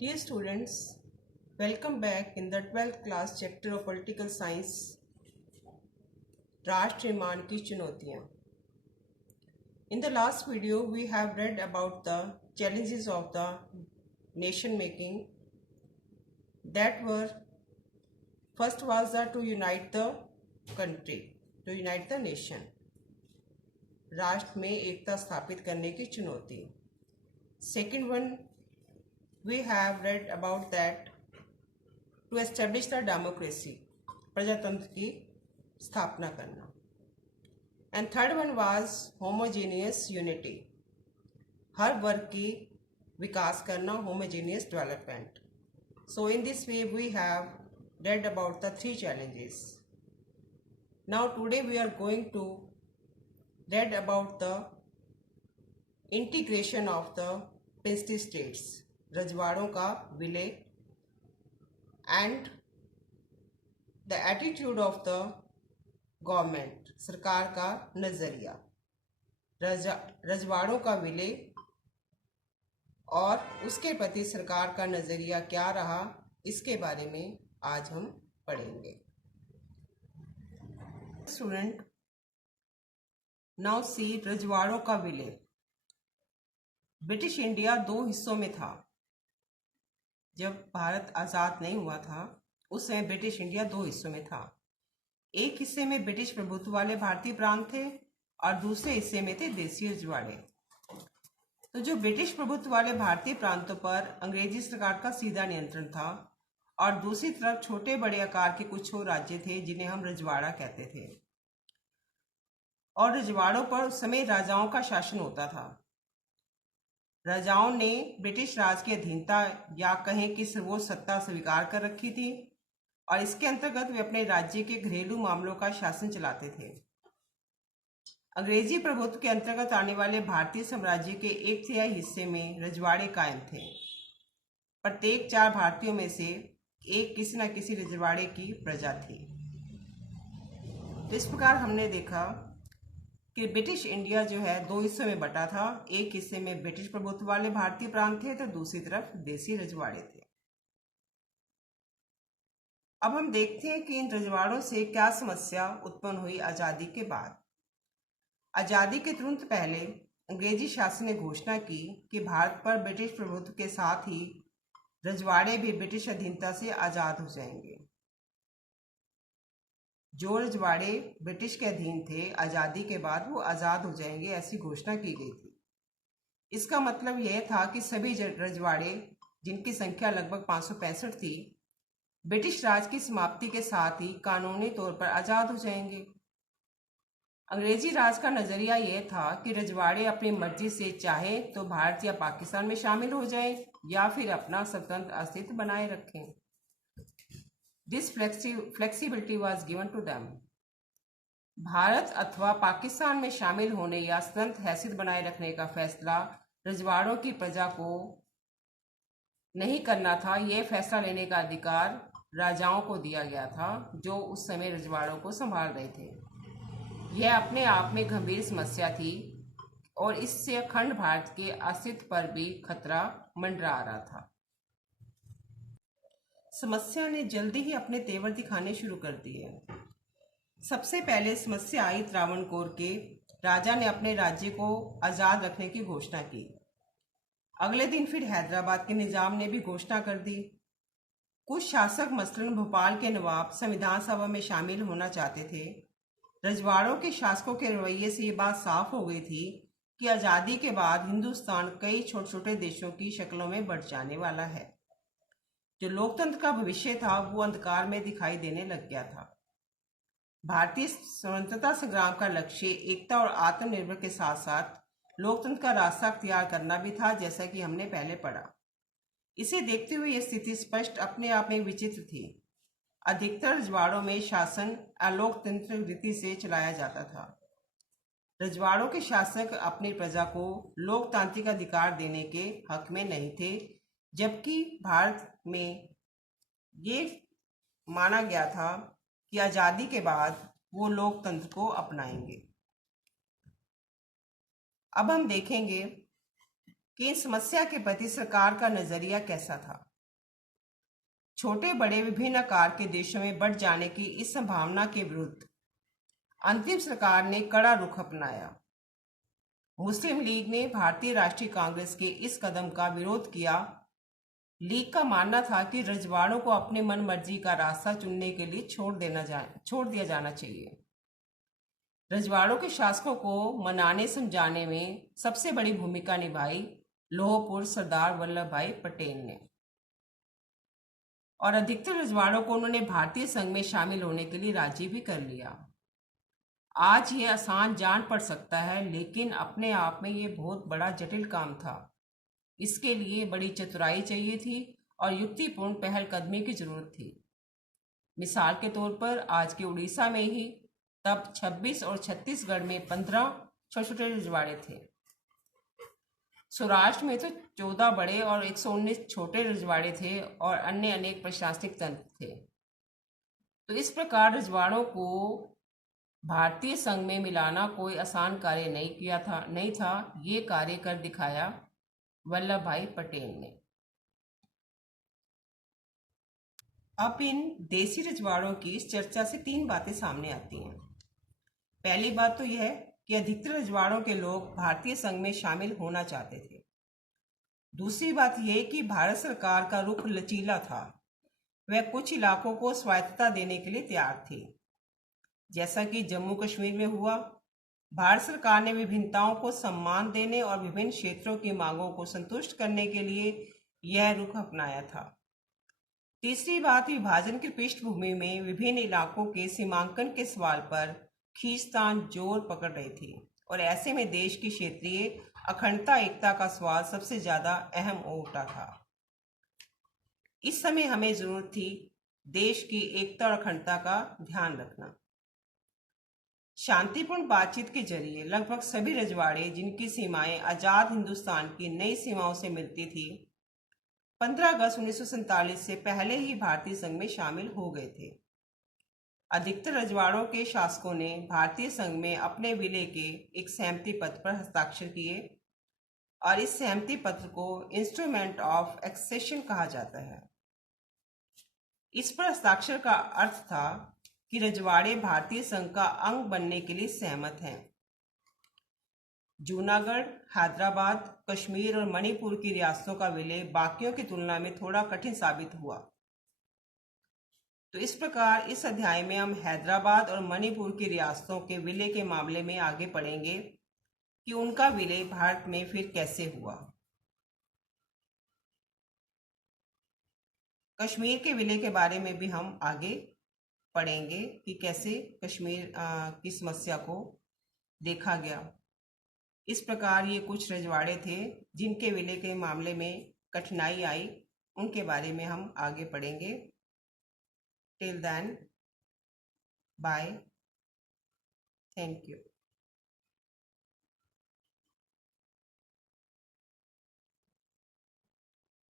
Dear students, welcome back in the 12th class chapter of Political Science, राष्ट्र निर्माण की चुनौतियाँ. In the last video, we have read about the challenges of the nation making. That were, first was to unite the country, to unite the nation. राष्ट्र में एकता स्थापित करने की चुनौती. Second one, we have read about that to establish the democracy, प्रजातंत्र की स्थापना करना. And third one was homogeneous unity, हर वर्ग की विकास करना, homogeneous development. So in this way we have read about the three challenges. Now today we are going to read about the integration of the princely states, रजवाड़ों का विलय, and the attitude of the government, सरकार का नजरिया. रजवाड़ों का विलय और उसके प्रति सरकार का नजरिया क्या रहा, इसके बारे में आज हम पढ़ेंगे. स्टूडेंट, नाउ सी रजवाड़ों का विलय. ब्रिटिश इंडिया दो हिस्सों में था. जब भारत आज़ाद नहीं हुआ था उस समय ब्रिटिश इंडिया दो हिस्सों में था. एक हिस्से में ब्रिटिश प्रभुत्व वाले भारतीय प्रांत थे और दूसरे हिस्से में थे देसी रजवाड़े. तो जो ब्रिटिश प्रभुत्व वाले भारतीय प्रांतों पर अंग्रेजी सरकार का सीधा नियंत्रण था और दूसरी तरफ छोटे बड़े आकार के कुछ और राज्य थे जिन्हें हम रजवाड़ा कहते थे. और रजवाड़ों पर उस समय राजाओं का शासन होता था. राजाओं ने ब्रिटिश राज की अधीनता या कहें कि सर्वोच्च सत्ता स्वीकार कर रखी थी और इसके अंतर्गत वे अपने राज्य के घरेलू मामलों का शासन चलाते थे. अंग्रेजी प्रभुत्व के अंतर्गत आने वाले भारतीय साम्राज्य के 1/3 हिस्से में रजवाड़े कायम थे. प्रत्येक 4 भारतीयों में से एक किसी न किसी रजवाड़े की प्रजा थी. इस प्रकार हमने देखा कि ब्रिटिश इंडिया जो है दो हिस्सों में बटा था. एक हिस्से में ब्रिटिश प्रभुत्व वाले भारतीय प्रांत थे तो दूसरी तरफ देसी रजवाड़े थे. अब हम देखते हैं कि इन रजवाड़ों से क्या समस्या उत्पन्न हुई आज़ादी के बाद. आज़ादी के तुरंत पहले अंग्रेजी शासन ने घोषणा की कि भारत पर ब्रिटिश प्रभुत्व के साथ ही रजवाड़े भी ब्रिटिश अधीनता से आज़ाद हो जाएंगे. जो रजवाड़े ब्रिटिश के अधीन थे आज़ादी के बाद वो आज़ाद हो जाएंगे, ऐसी घोषणा की गई थी. इसका मतलब यह था कि सभी रजवाड़े, जिनकी संख्या लगभग 565 थी, ब्रिटिश राज की समाप्ति के साथ ही कानूनी तौर पर आज़ाद हो जाएंगे. अंग्रेजी राज का नज़रिया यह था कि रजवाड़े अपनी मर्जी से चाहे तो भारत या पाकिस्तान में शामिल हो जाएं या फिर अपना स्वतंत्र अस्तित्व बनाए रखें. This flexibility was given to them. Bharat अथवा पाकिस्तान में शामिल होने या स्वतंत्र हैसियत बनाए रखने का फैसला रजवाड़ों की प्रजा को नहीं करना था. यह फैसला लेने का अधिकार राजाओं को दिया गया था जो उस समय रजवाड़ों को संभाल रहे थे. यह अपने आप में गंभीर समस्या थी और इससे अखंड भारत के अस्तित्व पर भी खतरा मंडरा रहा था. समस्या ने जल्दी ही अपने तेवर दिखाने शुरू कर दिए. सबसे पहले समस्या आई त्रावणकोर के. राजा ने अपने राज्य को आज़ाद रखने की घोषणा की. अगले दिन फिर हैदराबाद के निजाम ने भी घोषणा कर दी. कुछ शासक मसलन भोपाल के नवाब संविधान सभा में शामिल होना चाहते थे. रजवाड़ों के शासकों के रवैये से ये बात साफ हो गई थी कि आज़ादी के बाद हिंदुस्तान कई छोटे छोटे देशों की शक्लों में बढ़ जाने वाला है. जो लोकतंत्र का भविष्य था वो अंधकार में दिखाई देने लग गया था. भारतीय स्वतंत्रता संग्राम का लक्ष्य एकता और आत्मनिर्भर के साथ साथ लोकतंत्र का रास्ता अख्तियार करना भी था, जैसा कि हमने पहले पढ़ा. इसे देखते हुए यह स्थिति स्पष्ट अपने आप में विचित्र थी. अधिकतर रजवाड़ों में शासन अलोकतंत्र रीति से चलाया जाता था. रजवाड़ों के शासक अपनी प्रजा को लोकतांत्रिक अधिकार देने के हक में नहीं थे, जबकि भारत में ये माना गया था कि आज़ादी के बाद वो लोकतंत्र को अपनाएंगे. अब हम देखेंगे कि इन समस्या के प्रति सरकार का नजरिया कैसा था। छोटे बड़े विभिन्न आकार के देशों में बढ़ जाने की इस संभावना के विरुद्ध अंतिम सरकार ने कड़ा रुख अपनाया। मुस्लिम लीग ने भारतीय राष्ट्रीय कांग्रेस के इस कदम का विरोध किया। लीग का मानना था कि रजवाड़ों को अपनी मनमर्जी का रास्ता चुनने के लिए छोड़ दिया जाना चाहिए। रजवाड़ों के शासकों को मनाने समझाने में सबसे बड़ी भूमिका निभाई लौह पुरुष सरदार वल्लभ भाई पटेल ने, और अधिकतर रजवाड़ों को उन्होंने भारतीय संघ में शामिल होने के लिए राजी भी कर लिया। आज ये आसान जान पड़ सकता है, लेकिन अपने आप में ये बहुत बड़ा जटिल काम था। इसके लिए बड़ी चतुराई चाहिए थी और युक्तिपूर्ण पहलकदमी की जरूरत थी। मिसाल के तौर पर आज के उड़ीसा में ही तब 26 और छत्तीसगढ़ में 15 छोटे छोटे रजवाड़े थे। सौराष्ट्र में तो 14 बड़े और 119 छोटे रजवाड़े थे और अन्य अनेक प्रशासनिक तंत्र थे। तो इस प्रकार रजवाड़ों को भारतीय संघ में मिलाना कोई आसान कार्य नहीं था। ये कार्य कर दिखाया वल्लभ भाई पटेल ने। अब इन देसी रजवाड़ों की इस चर्चा से 3 बातें सामने आती हैं। पहली बात तो यह कि अधिकतर रजवाड़ों के लोग भारतीय संघ में शामिल होना चाहते थे। दूसरी बात यह कि भारत सरकार का रुख लचीला था। वह कुछ इलाकों को स्वायत्तता देने के लिए तैयार थी, जैसा कि जम्मू कश्मीर में हुआ। भारत सरकार ने विभिन्नताओं को सम्मान देने और विभिन्न क्षेत्रों की मांगों को संतुष्ट करने के लिए यह रुख अपनाया था। तीसरी बात, विभाजन की पृष्ठभूमि में विभिन्न इलाकों के सीमांकन के सवाल पर खींचतान जोर पकड़ रही थी, और ऐसे में देश की क्षेत्रीय अखंडता एकता का सवाल सबसे ज्यादा अहम हो उठा था। इस समय हमें जरूरत थी देश की एकता और अखंडता का ध्यान रखना। शांतिपूर्ण बातचीत के जरिए लगभग सभी रजवाड़े, जिनकी सीमाएं आजाद हिंदुस्तान की नई सीमाओं से मिलती थी, 15 अगस्त 1947 से पहले ही भारतीय संघ में शामिल हो गए थे। अधिकतर रजवाड़ों के शासकों ने भारतीय संघ में अपने विलय के एक सहमति पत्र पर हस्ताक्षर किए, और इस सहमति पत्र को इंस्ट्रूमेंट ऑफ एक्सेशन कहा जाता है। इस पर हस्ताक्षर का अर्थ था कि रजवाड़े भारतीय संघ का अंग बनने के लिए सहमत हैं। जूनागढ़, हैदराबाद, कश्मीर और मणिपुर की रियासतों का विलय बाकियों की तुलना में थोड़ा कठिन साबित हुआ। तो इस प्रकार इस अध्याय में हम हैदराबाद और मणिपुर की रियासतों के विलय के मामले में आगे पढ़ेंगे कि उनका विलय भारत में फिर कैसे हुआ। कश्मीर के विलय के बारे में भी हम आगे पढ़ेंगे कि कैसे कश्मीर की समस्या को देखा गया। इस प्रकार ये कुछ रजवाड़े थे जिनके विलय के मामले में कठिनाई आई, उनके बारे में हम आगे पढ़ेंगे। Till then, bye, thank you.